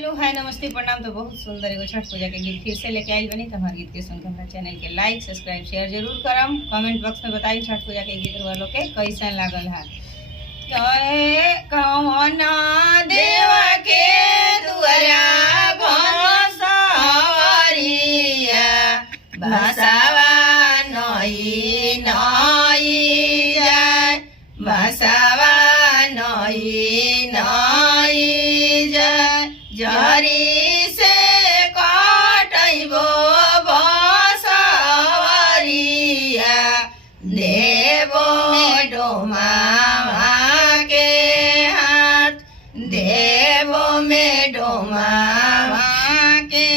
Hello hi नमस्ते प्रणाम। तो बहुत सुंदर एगो छठ पूजा के गीत फिर से लेके आइल बनी। तो हमारे गीत के सुनकर हमारे चैनल के लाइक सब्सक्राइब शेयर जरूर करम। कमेंट बॉक्स में बताई छठ पूजा के गीत वालों के कैसन लागल है। कौना देवा के दुआरा भंसवरिया बसवा नई नई जाय बसवा नई नई जाय जरी से काटैबो बसवरिया देवो डोमा के हाथ देवो में डोमा के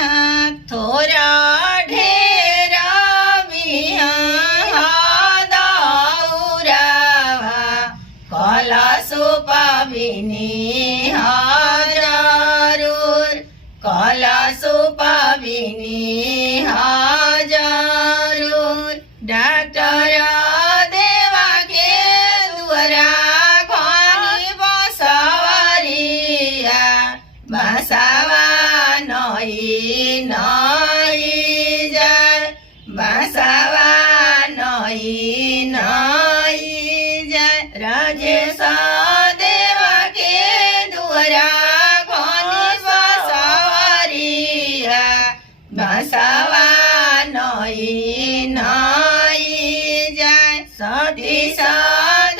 हाथ थोड़ा ढेरा दौरावा कलशु पाबिनी जरूर कलशु पाबिनी जरूर डॉक्टर देवा के दुआरा खनी बसवरिया बसवा नई नई जाय बसवा नई नई जाय राजेश देवा के दुआरा खनी बसवरिया बसवा नई नई जाय सतीश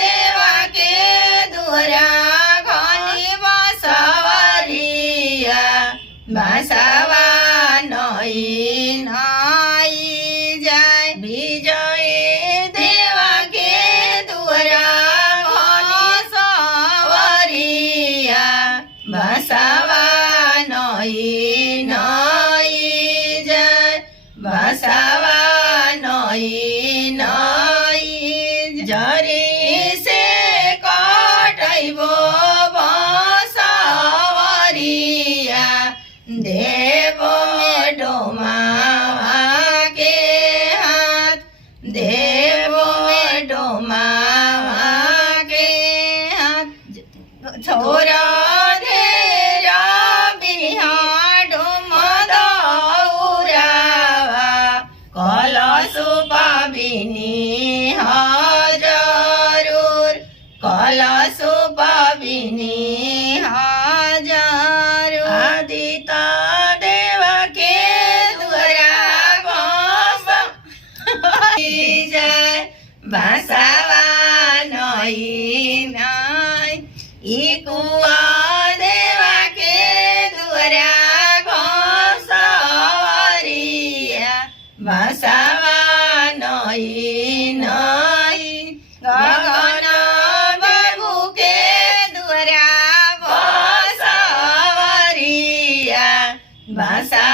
देवा के दुआरा खनी बसवरिया बसवा नई नई जाय विजय देवा के दुआरा खनी बसवरिया बसवा नई नई जाय बसवा नई नई जरी से काटैबो बसवरिया देवो डोमा के हाथ देवो डोमा के हाथ छोरा धेरा बिहा डोम दौरावा कलशु पाबिनी जरूर कलशु पाबिनी जरूर आदिता देवा के दुआरा जाय बसवा नई नई इकुआ देवा के दुआरा घसवरिया बसवा नई नई गगन बाबू के दुआरा बसवरिया बसवा